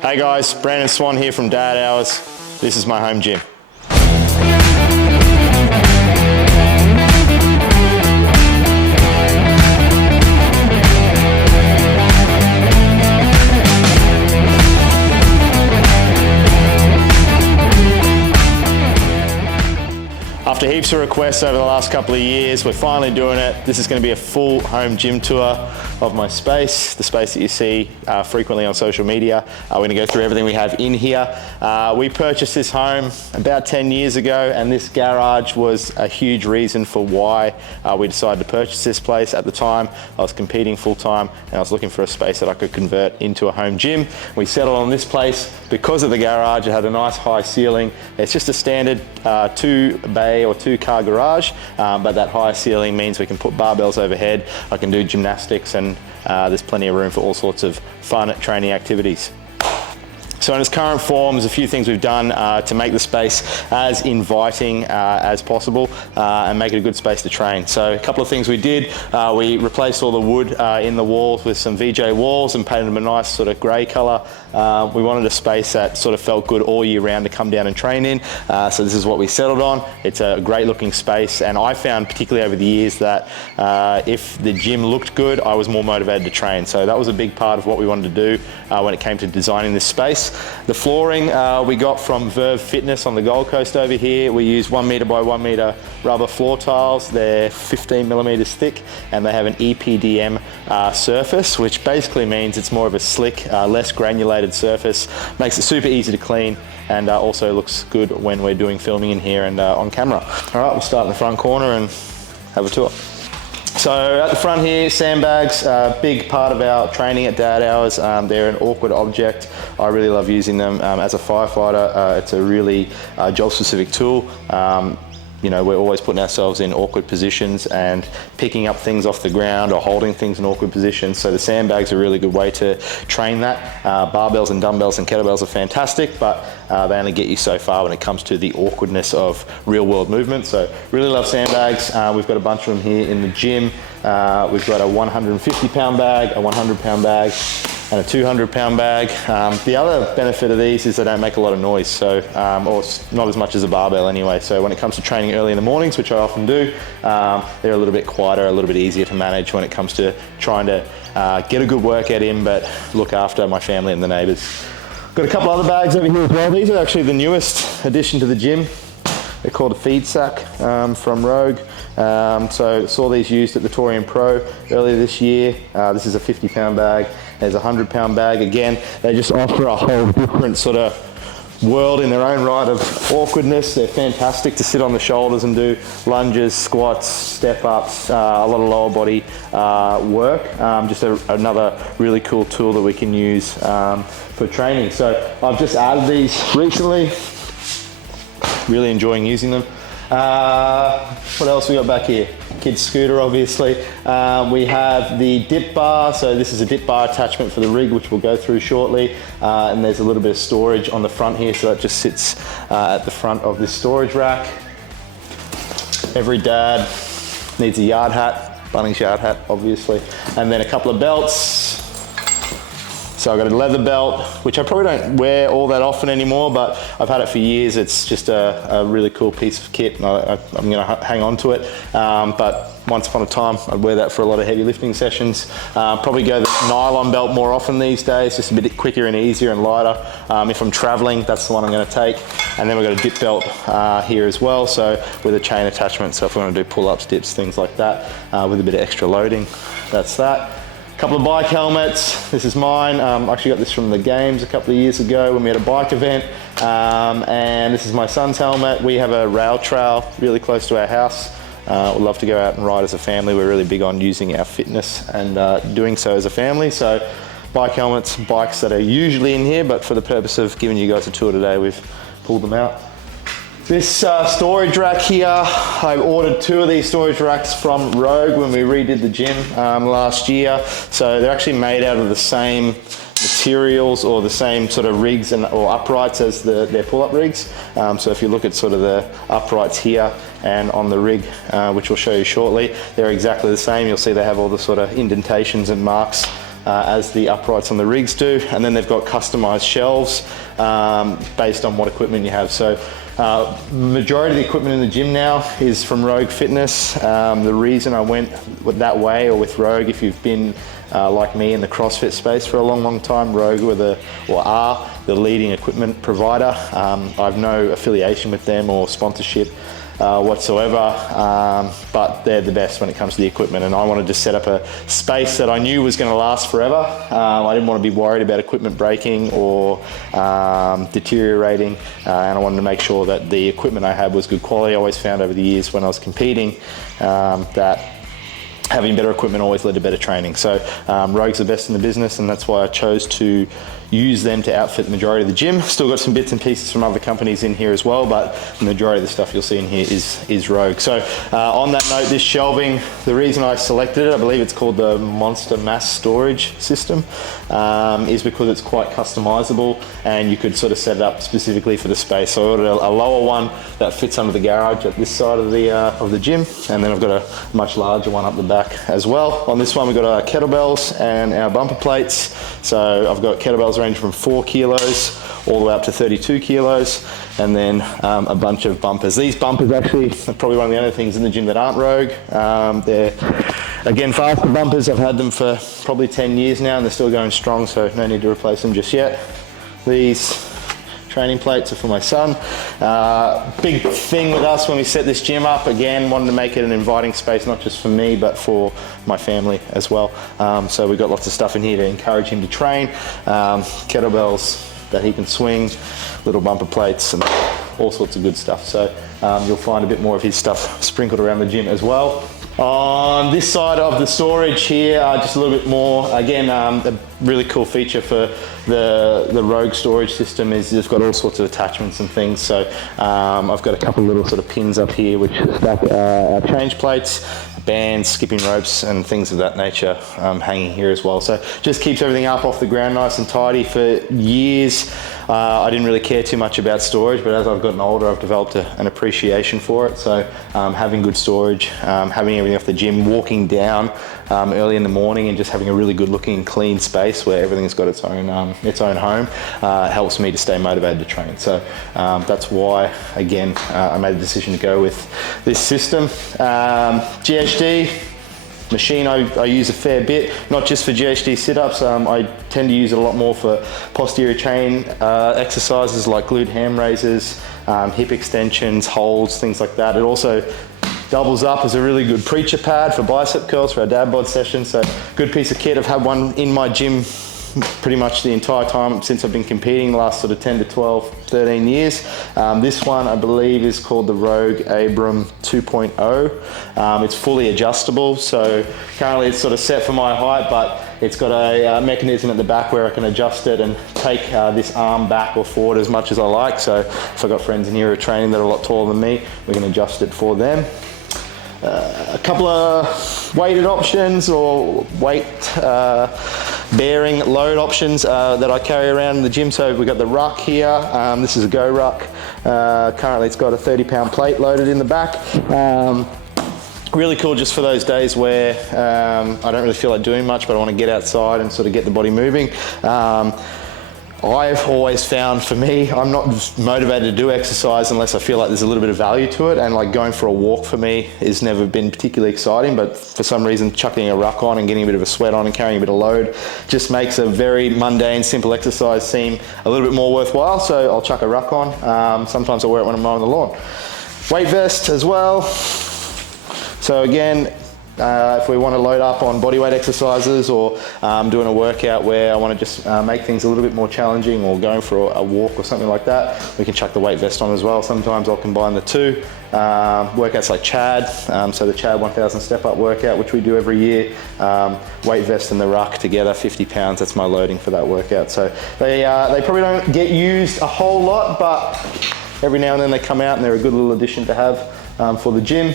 Hey guys, Brandon Swan here from Dad Hours. This is my home gym. After heaps of requests over the last couple of years, we're finally doing it. This is going to be a full home gym tour of my space, the space that you see frequently on social media. We're going to go through everything we have in here. We purchased this home about 10 years ago, and this garage was a huge reason for why we decided to purchase this place. At the time, I was competing full-time and I was looking for a space that I could convert into a home gym. We settled on this place because of the garage. It had a nice high ceiling. It's just a standard 2-bay or 2-car garage, but that high ceiling means we can put barbells overhead. I can do gymnastics, and there's plenty of room for all sorts of fun training activities. So in its current form, there's a few things we've done to make the space as inviting as possible and make it a good space to train. So a couple of things we did, we replaced all the wood in the walls with some VJ walls and painted them a nice sort of grey colour. We wanted a space that sort of felt good all year round to come down and train in. So this is what we settled on. It's a great looking space, and I found particularly over the years that if the gym looked good, I was more motivated to train. So that was a big part of what we wanted to do when it came to designing this space. The flooring we got from Verve Fitness on the Gold Coast over here. We use 1 metre by 1 metre rubber floor tiles. They're 15 millimetres thick, and they have an EPDM surface, which basically means it's more of a slick, less granulated surface. Makes it super easy to clean, and also looks good when we're doing filming in here and on camera. All right, we'll start in the front corner and have a tour. So at the front here, Sandbags, a big part of our training at Dad Hours. They're an awkward object. I really love using them. As a firefighter, it's a really job-specific tool. You know, we're always putting ourselves in awkward positions and picking up things off the ground or holding things in awkward positions. So the sandbags are a really good way to train that. Barbells and dumbbells and kettlebells are fantastic, but they only get you so far when it comes to the awkwardness of real world movement. So really love sandbags. We've got a bunch of them here in the gym. We've got a 150 pound bag, a 100 pound bag, and a 200 pound bag. The other benefit of these is they don't make a lot of noise, so or not as much as a barbell anyway. So when it comes to training early in the mornings, which I often do, they're a little bit quieter, a little bit easier to manage when it comes to trying to get a good workout in, but look after my family and the neighbours. Got a couple other bags over here as well. These are actually the newest addition to the gym. They're called a feed sack from Rogue. So saw these used at the Torian Pro earlier this year. This is a 50 pound bag. There's a 100 pound bag. Again, they just offer a whole different sort of world in their own right of awkwardness. They're fantastic to sit on the shoulders and do lunges, squats, step ups, a lot of lower body work. Just another really cool tool that we can use for training. So I've just added these recently. Really enjoying using them. What else we got back here? Kids scooter, obviously. We have the dip bar. So this is a dip bar attachment for the rig, which we'll go through shortly. And there's a little bit of storage on the front here, so that just sits at the front of this storage rack. Every dad needs a yard hat, Bunnings yard hat, obviously. And then a couple of belts. So I've got a leather belt, which I probably don't wear all that often anymore, but I've had it for years. It's just a really cool piece of kit, and I'm gonna hang on to it. But once upon a time, I'd wear that for a lot of heavy lifting sessions. Probably go the nylon belt more often these days, just a bit quicker and easier and lighter. If I'm traveling, that's the one I'm gonna take. And then we've got a dip belt here as well, so with a chain attachment. So if we wanna do pull-ups, dips, things like that, with a bit of extra loading, that's that. Couple of bike helmets. This is mine. I actually got this from the games a couple of years ago when we had a bike event. And this is my son's helmet. We have a rail trail really close to our house. We'd love to go out and ride as a family. We're really big on using our fitness and doing so as a family. So bike helmets, bikes that are usually in here, but for the purpose of giving you guys a tour today, we've pulled them out. This storage rack here, I ordered 2 of these storage racks from Rogue when we redid the gym last year. So they're actually made out of the same materials or the same sort of rigs or uprights as their pull-up rigs. So if you look at sort of the uprights here and on the rig, which we'll show you shortly, they're exactly the same. You'll see they have all the sort of indentations and marks as the uprights on the rigs do. And then they've got customized shelves based on what equipment you have. So majority of the equipment in the gym now is from Rogue Fitness. The reason I went that way, or with Rogue, if you've been like me in the CrossFit space for a long time, Rogue are the leading equipment provider. I've no affiliation with them or sponsorship whatsoever, but they're the best when it comes to the equipment, and I wanted to set up a space that I knew was going to last forever. I didn't want to be worried about equipment breaking or deteriorating, and I wanted to make sure that the equipment I had was good quality. I always found over the years when I was competing that having better equipment always led to better training. So Rogue's the best in the business, and that's why I chose to use them to outfit the majority of the gym. Still got some bits and pieces from other companies in here as well, but the majority of the stuff you'll see in here is Rogue. So on that note, this shelving, the reason I selected it, I believe it's called the Monster Mass Storage System, is because it's quite customizable and you could sort of set it up specifically for the space. So I ordered a lower one that fits under the garage at this side of the gym, and then I've got a much larger one up the back as well. On this one we've got our kettlebells and our bumper plates. So I've got kettlebells range from 4 kilos all the way up to 32 kilos, and then a bunch of bumpers. These bumpers actually are probably one of the only things in the gym that aren't Rogue. They're, again, faster bumpers. I've had them for probably 10 years now and they're still going strong, so no need to replace them just yet. These training plates are for my son. Big thing with us when we set this gym up, again, wanted to make it an inviting space, not just for me, but for my family as well. So we've got lots of stuff in here to encourage him to train. Kettlebells that he can swing, little bumper plates, and all sorts of good stuff. So you'll find a bit more of his stuff sprinkled around the gym as well. On this side of the storage here, just a little bit more, again, a really cool feature for the Rogue storage system is it's got all sorts of attachments and things. So I've got a couple of little sort of pins up here which stack our change plates, bands, skipping ropes and things of that nature hanging here as well. So just keeps everything up off the ground nice and tidy. For years I didn't really care too much about storage, but as I've gotten older I've developed an appreciation for it. So having good storage, having everything off the gym, walking down early in the morning and just having a really good looking clean space where everything's got its own home helps me to stay motivated to train. So that's why, again, I made the decision to go with this system. GHD machine I use a fair bit, not just for GHD sit-ups. I tend to use it a lot more for posterior chain exercises like glute ham raises, hip extensions, holds, things like that. It also doubles up as a really good preacher pad for bicep curls for our dad bod sessions. So good piece of kit. I've had one in my gym pretty much the entire time since I've been competing, the last sort of 10 to 12, 13 years. This one I believe is called the Rogue Abram 2.0. It's fully adjustable, so currently it's sort of set for my height, but it's got a mechanism at the back where I can adjust it and take this arm back or forward as much as I like. So if I've got friends in here who are training that are a lot taller than me, we can adjust it for them. A couple of weighted options or weight bearing load options that I carry around in the gym. So we've got the ruck here. This is a Go ruck. Currently it's got a 30-pound plate loaded in the back. Really cool just for those days where I don't really feel like doing much, but I want to get outside and sort of get the body moving. I've always found, for me, I'm not motivated to do exercise unless I feel like there's a little bit of value to it, and like going for a walk for me has never been particularly exciting, but for some reason chucking a ruck on and getting a bit of a sweat on and carrying a bit of load just makes a very mundane, simple exercise seem a little bit more worthwhile, so I'll chuck a ruck on. Sometimes I wear it when I'm mowing the lawn. Weight vest as well. So again, if we want to load up on bodyweight exercises or doing a workout where I want to just make things a little bit more challenging or going for a walk or something like that, we can chuck the weight vest on as well. Sometimes I'll combine the two. Workouts like Chad, so the Chad 1000 step up workout, which we do every year, weight vest and the ruck together, 50 pounds, that's my loading for that workout. So they probably don't get used a whole lot, but every now and then they come out and they're a good little addition to have for the gym.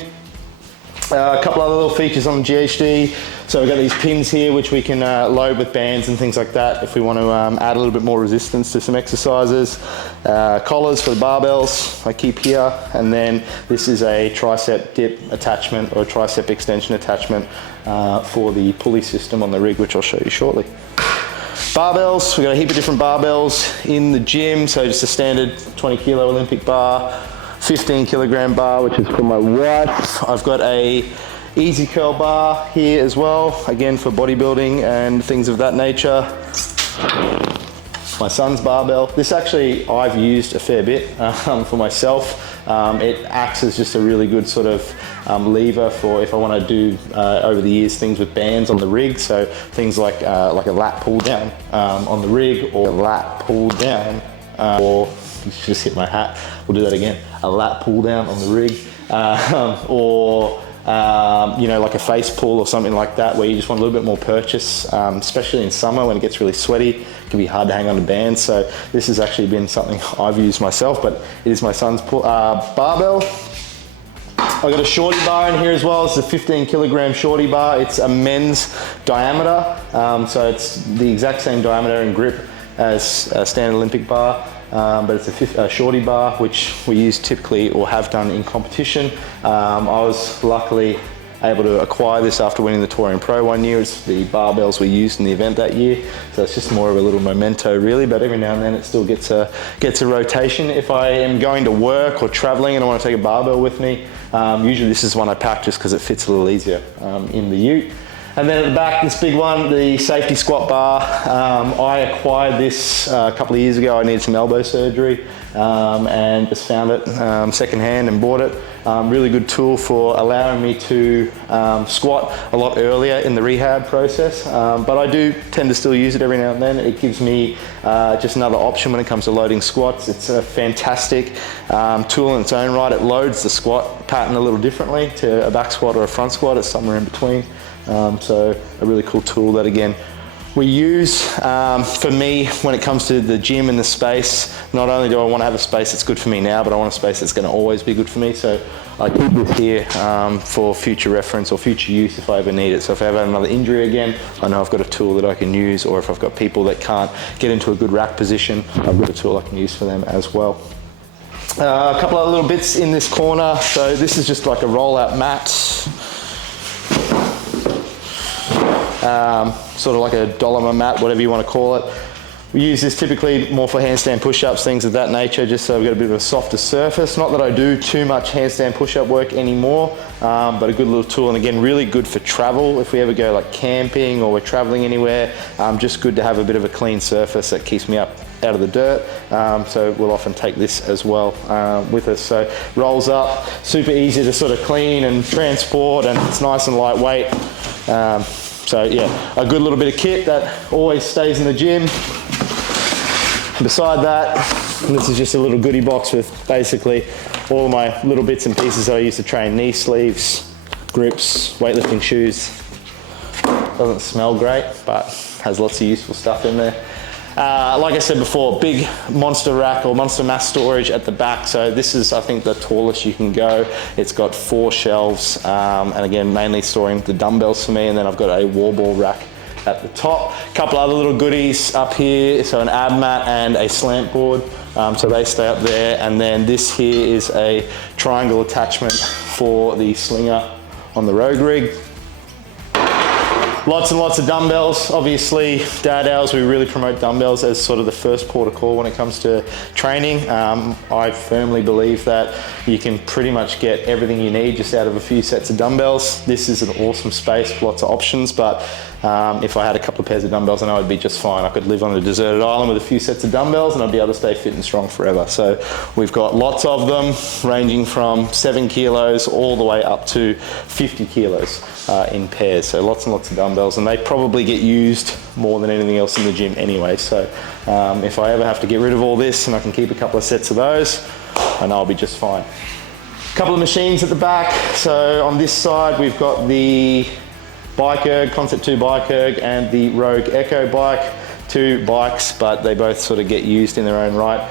A couple other little features on GHD. So we've got these pins here which we can load with bands and things like that if we want to add a little bit more resistance to some exercises. Collars for the barbells I keep here, and then this is a tricep dip attachment or a tricep extension attachment for the pulley system on the rig, which I'll show you shortly. Barbells, we've got a heap of different barbells in the gym, so just a standard 20 kilo Olympic bar, 15 kilogram bar, which is for my wife. I've got a easy curl bar here as well, again for bodybuilding and things of that nature. My son's barbell. This actually I've used a fair bit for myself. It acts as just a really good sort of lever for if I want to do over the years things with bands on the rig. So things like a lat pull down on the rig, or a lat pull down, or just hit my hat. We'll do that again. A lat pull down on the rig, or you know, like a face pull or something like that, where you just want a little bit more purchase, especially in summer when it gets really sweaty. It can be hard to hang on to bands. So this has actually been something I've used myself, but it is my son's barbell. I've got a shorty bar in here as well. It's a 15 kilogram shorty bar. It's a men's diameter, so it's the exact same diameter and grip as a standard Olympic bar. But it's a shorty bar, which we use typically or have done in competition. I was luckily able to acquire this after winning the Touring Pro one year. It's the barbells we used in the event that year. So it's just more of a little memento really, but every now and then it still gets a rotation. If I am going to work or traveling and I want to take a barbell with me, usually this is one I pack just because it fits a little easier in the ute. And then at the back, this big one, the safety squat bar. I acquired this a couple of years ago. I needed some elbow surgery and just found it secondhand and bought it. Really good tool for allowing me to squat a lot earlier in the rehab process. But I do tend to still use it every now and then. It gives me just another option when it comes to loading squats. It's a fantastic tool in its own right. It loads the squat pattern a little differently to a back squat or a front squat. It's somewhere in between. So a really cool tool that again we use. For me, when it comes to the gym and the space, not only do I want to have a space that's good for me now, but I want a space that's going to always be good for me. So I keep this here for future reference or future use if I ever need it. So if I ever have another injury again, I know I've got a tool that I can use, or if I've got people that can't get into a good rack position, I've got a tool I can use for them as well. A couple of little bits in this corner. So this is just like a rollout mat. Sort of like a Dollar mat, whatever you want to call it. We use this typically more for handstand push-ups, things of that nature, just so we've got a bit of a softer surface. Not that I do too much handstand push-up work anymore, but a good little tool, and again, really good for travel. If we ever go like camping or we're traveling anywhere, just good to have a bit of a clean surface that keeps me up out of the dirt. So we'll often take this as well with us. So rolls up, super easy to sort of clean and transport, and it's nice and lightweight. So yeah, a good little bit of kit that always stays in the gym. Beside that, this is just a little goodie box with basically all of my little bits and pieces that I use to train: knee sleeves, grips, weightlifting shoes. Doesn't smell great, but has lots of useful stuff in there. Like I said before, big monster rack or monster mass storage at the back. So this is, I think, the tallest you can go. It's got 4 shelves, and again, mainly storing the dumbbells for me. And then I've got a wall ball rack at the top. A couple other little goodies up here. So an ab mat and a slant board. So they stay up there. And then this here is a triangle attachment for the slinger on the Rogue rig. Lots and lots of dumbbells. Obviously, dad hours, we really promote dumbbells as sort of the first port of call when it comes to training. I firmly believe that you can pretty much get everything you need just out of a few sets of dumbbells. This is an awesome space with lots of options, but if I had a couple of pairs of dumbbells, I know I'd be just fine. I could live on a deserted island with a few sets of dumbbells and I'd be able to stay fit and strong forever. So we've got lots of them, ranging from 7 kilos all the way up to 50 kilos in pairs. So lots and lots of dumbbells, and they probably get used more than anything else in the gym anyway. So if I ever have to get rid of all this and I can keep a couple of sets of those, I know I'll be just fine. A couple of machines at the back. So on this side, we've got the Bike Erg, Concept 2 Bike Erg, and the Rogue Echo bike. 2 bikes, but they both sort of get used in their own right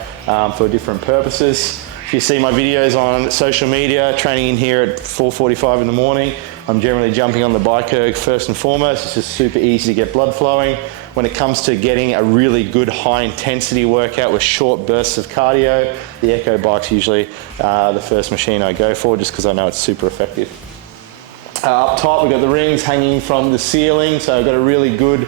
for different purposes. If you see my videos on social media, training in here at 4:45 in the morning, I'm generally jumping on the bike erg first and foremost. It's just super easy to get blood flowing. When it comes to getting a really good high intensity workout with short bursts of cardio, the Echo bike's usually the first machine I go for, just because I know it's super effective. Up top, we've got the rings hanging from the ceiling, so I've got a really good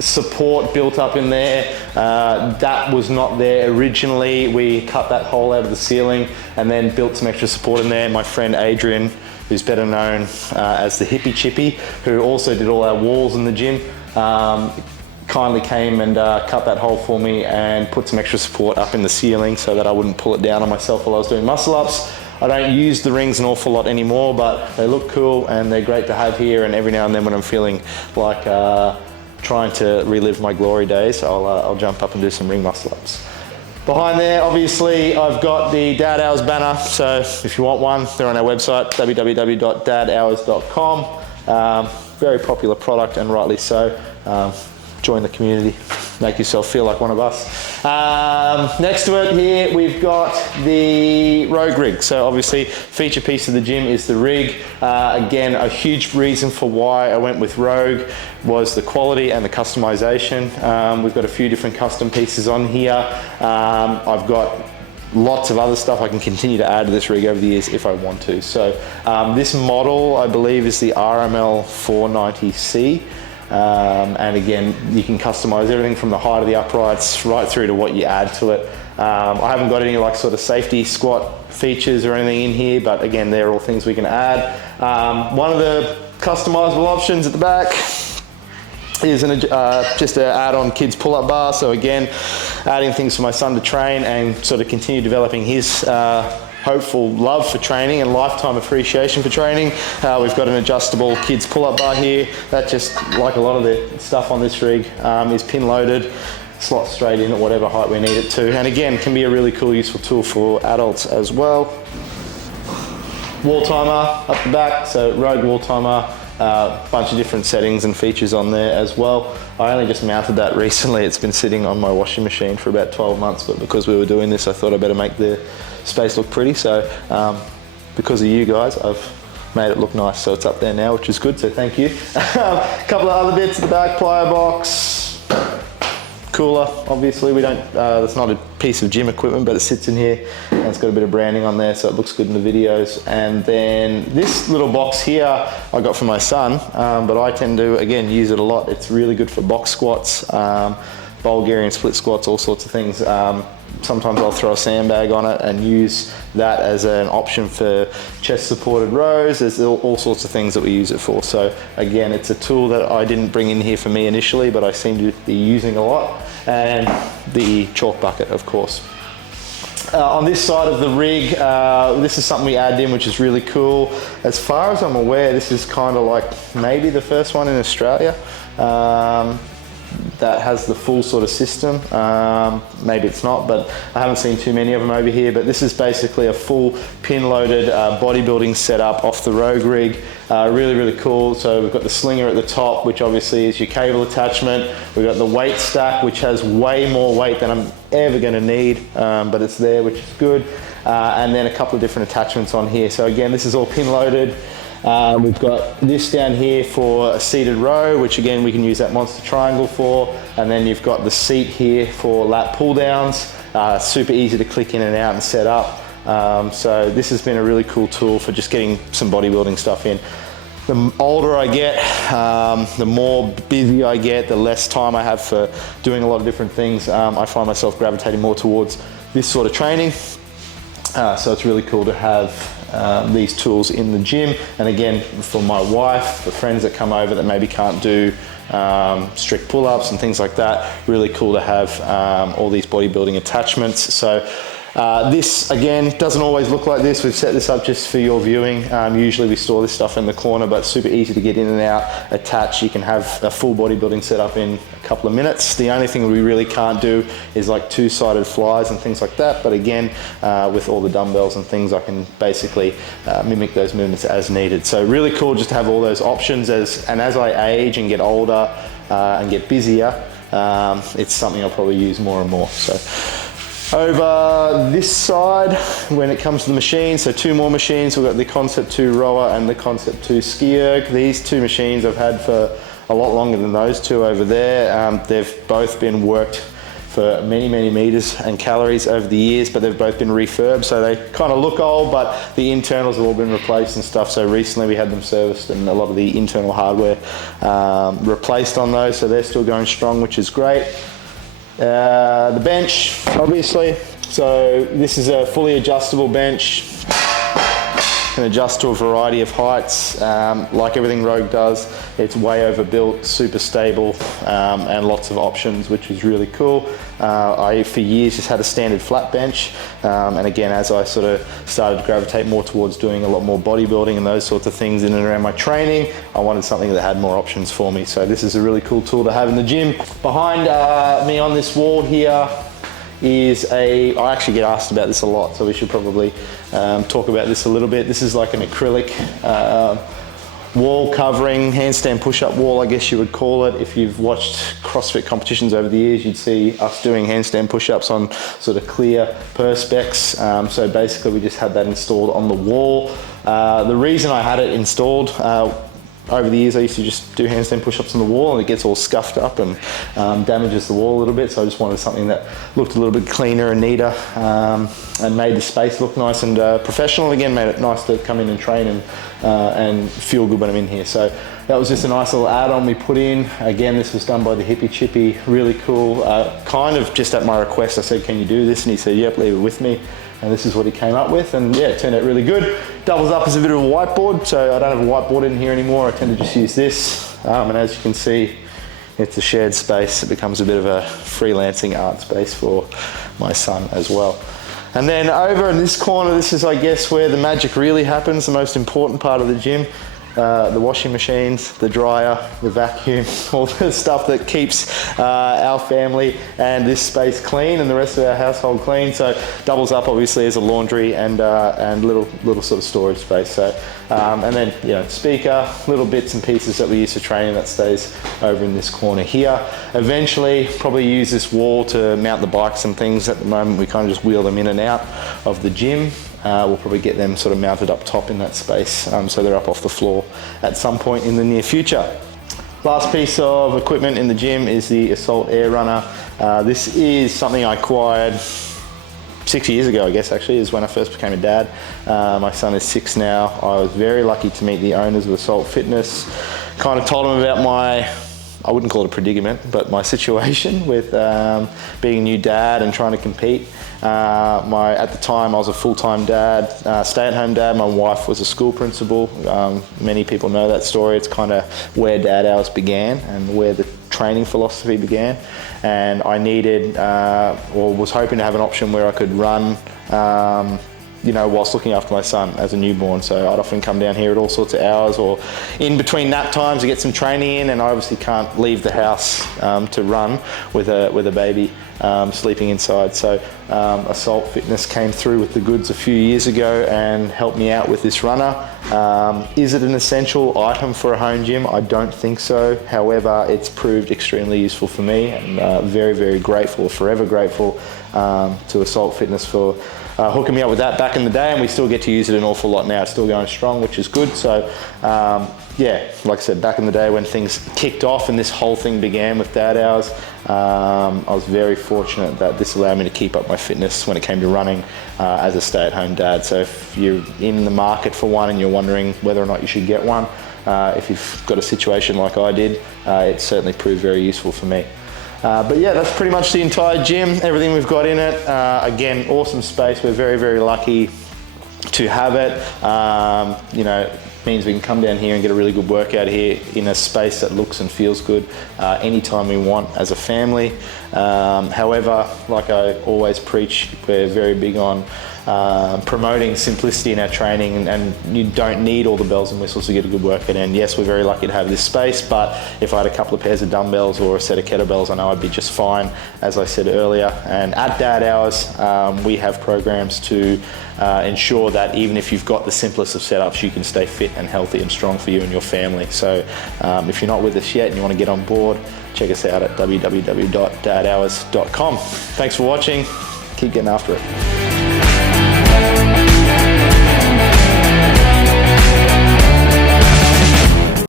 support built up in there. That was not there originally. We cut that hole out of the ceiling and then built some extra support in there. My friend Adrian, who's better known as the Hippie Chippy, who also did all our walls in the gym, kindly came and cut that hole for me and put some extra support up in the ceiling so that I wouldn't pull it down on myself while I was doing muscle ups. I don't use the rings an awful lot anymore, but they look cool and they're great to have here, and every now and then when I'm feeling like trying to relive my glory days, I'll jump up and do some ring muscle ups. Behind there, obviously, I've got the Dad Hours banner, so if you want one, they're on our website, www.dadhours.com. Very popular product, and rightly so. Join the community, make yourself feel like one of us. Next to it here, we've got the Rogue rig. So obviously, feature piece of the gym is the rig. Again, a huge reason for why I went with Rogue was the quality and the customization. We've got a few different custom pieces on here. I've got lots of other stuff I can continue to add to this rig over the years if I want to. So this model, I believe, is the RML 490C. And again, you can customize everything from the height of the uprights right through to what you add to it. I haven't got any like sort of safety squat features or anything in here, but again, they're all things we can add. One of the customizable options at the back is just an add-on kids pull-up bar. So again, adding things for my son to train and sort of continue developing his hopeful love for training and lifetime appreciation for training. We've got an adjustable kids pull-up bar here. That, just like a lot of the stuff on this rig, is pin loaded, slots straight in at whatever height we need it to. And again, can be a really cool, useful tool for adults as well. Wall timer up the back, so Rogue wall timer. Bunch of different settings and features on there as well. I only just mounted that recently. It's been sitting on my washing machine for about 12 months, but because we were doing this, I thought I'd better make the space look pretty. So because of you guys, I've made it look nice. So it's up there now, which is good, so thank you. A couple of other bits at the back, plier box, cooler, obviously. We don't, that's not a piece of gym equipment, but it sits in here and it's got a bit of branding on there, so it looks good in the videos. And then this little box here I got for my son, but I tend to, again, use it a lot. It's really good for box squats, Bulgarian split squats, all sorts of things. Sometimes I'll throw a sandbag on it and use that as an option for chest supported rows. There's all sorts of things that we use it for. So again, it's a tool that I didn't bring in here for me initially, but I seem to be using a lot. And the chalk bucket, of course. On this side of the rig, this is something we added in, which is really cool. As far as I'm aware, this is kind of like maybe the first one in Australia that has the full sort of system. Maybe it's not, but I haven't seen too many of them over here. But this is basically a full pin-loaded bodybuilding setup off the Rogue rig. Really, really cool. So we've got the slinger at the top, which obviously is your cable attachment. We've got the weight stack, which has way more weight than I'm ever going to need, but it's there, which is good. And then a couple of different attachments on here. So again, this is all pin-loaded. We've got this down here for a seated row, which again, we can use that monster triangle for. And then you've got the seat here for lat pull downs. Super easy to click in and out and set up. So this has been a really cool tool for just getting some bodybuilding stuff in. The older I get, the more busy I get, the less time I have for doing a lot of different things. I find myself gravitating more towards this sort of training. So it's really cool to have these tools in the gym. And again, for my wife, for friends that come over that maybe can't do strict pull-ups and things like that, really cool to have all these bodybuilding attachments. So this, again, doesn't always look like this. We've set this up just for your viewing. Usually we store this stuff in the corner, but super easy to get in and out, attach. You can have a full bodybuilding setup in a couple of minutes. The only thing we really can't do is like two-sided flies and things like that. But again, with all the dumbbells and things, I can basically mimic those movements as needed. So really cool just to have all those options. As I age and get older and get busier, it's something I'll probably use more and more. So Over this side, when it comes to the machines, so 2 more machines. We've got the Concept 2 rower and the Concept 2 ski erg. These 2 machines I've had for a lot longer than those 2 over there. They've both been worked for many, many meters and calories over the years, but they've both been refurbed, so they kind of look old, but the internals have all been replaced and stuff. So recently we had them serviced and a lot of the internal hardware replaced on those, so they're still going strong, which is great. The bench, obviously. So this is a fully adjustable bench. Can adjust to a variety of heights, like everything Rogue does. It's way overbuilt, super stable, and lots of options, which is really cool. I, for years, just had a standard flat bench, and again, as I sort of started to gravitate more towards doing a lot more bodybuilding and those sorts of things in and around my training, I wanted something that had more options for me. So this is a really cool tool to have in the gym. Behind me on this wall here is I actually get asked about this a lot, so we should probably talk about this a little bit. This is like an acrylic wall covering, handstand push-up wall, I guess you would call it. If you've watched CrossFit competitions over the years, you'd see us doing handstand push-ups on sort of clear perspex. So basically we just had that installed on the wall. The reason I had it installed, over the years, I used to just do handstand push-ups on the wall and it gets all scuffed up and damages the wall a little bit. So I just wanted something that looked a little bit cleaner and neater, and made the space look nice and professional. Again, made it nice to come in and train and feel good when I'm in here. So that was just a nice little add-on we put in. Again, this was done by the Hippie Chippy, really cool. Kind of just at my request, I said, can you do this? And he said, yep, leave it with me. And this is what he came up with, and yeah, it turned out really good. Doubles up as a bit of a whiteboard, so I don't have a whiteboard in here anymore. I tend to just use this, and as you can see, it's a shared space. It becomes a bit of a freelancing art space for my son as well. And then over in this corner, this is, I guess, where the magic really happens, the most important part of the gym. The washing machines, the dryer, the vacuum, all the stuff that keeps our family and this space clean and the rest of our household clean. So doubles up obviously as a laundry and little sort of storage space. So and then, you know, speaker, little bits and pieces that we use for training that stays over in this corner here. Eventually probably use this wall to mount the bikes and things. At the moment we kind of just wheel them in and out of the gym. We'll probably get them sort of mounted up top in that space, so they're up off the floor at some point in the near future. Last piece of equipment in the gym is the Assault Air Runner. This is something I acquired 6 years ago, I guess actually, is when I first became a dad. My son is 6 now. I was very lucky to meet the owners of Assault Fitness. Kind of told them about my, I wouldn't call it a predicament, but my situation with being a new dad and trying to compete. At the time I was a full-time dad, stay-at-home dad. My wife was a school principal. Many people know that story. It's kind of where dad hours began and where the training philosophy began. And I needed, or was hoping to have an option where I could run, you know, whilst looking after my son as a newborn. So I'd often come down here at all sorts of hours or in between nap times to get some training in, and I obviously can't leave the house to run with a baby sleeping inside. So Assault Fitness came through with the goods a few years ago and helped me out with this runner. Is it an essential item for a home gym? I don't think so. However, it's proved extremely useful for me, and very, very grateful, forever grateful to Assault Fitness for hooking me up with that back in the day, and we still get to use it an awful lot now. It's still going strong, which is good. So yeah, like I said, back in the day when things kicked off and this whole thing began with dad hours, I was very fortunate that this allowed me to keep up my fitness when it came to running as a stay-at-home dad. So if you're in the market for one and you're wondering whether or not you should get one, if you've got a situation like I did, it certainly proved very useful for me. But yeah, that's pretty much the entire gym, everything we've got in it. Again, awesome space. We're very, very lucky to have it. You know, means we can come down here and get a really good workout here in a space that looks and feels good anytime we want as a family. However, like I always preach, we're very big on promoting simplicity in our training, and you don't need all the bells and whistles to get a good workout in. Yes, we're very lucky to have this space, but if I had a couple of pairs of dumbbells or a set of kettlebells, I know I'd be just fine, as I said earlier. And at dad hours, we have programs to ensure that even if you've got the simplest of setups, you can stay fit and healthy and strong for you and your family. So if you're not with us yet and you want to get on board, check us out at www.dadhours.com. Thanks for watching. keep getting after it.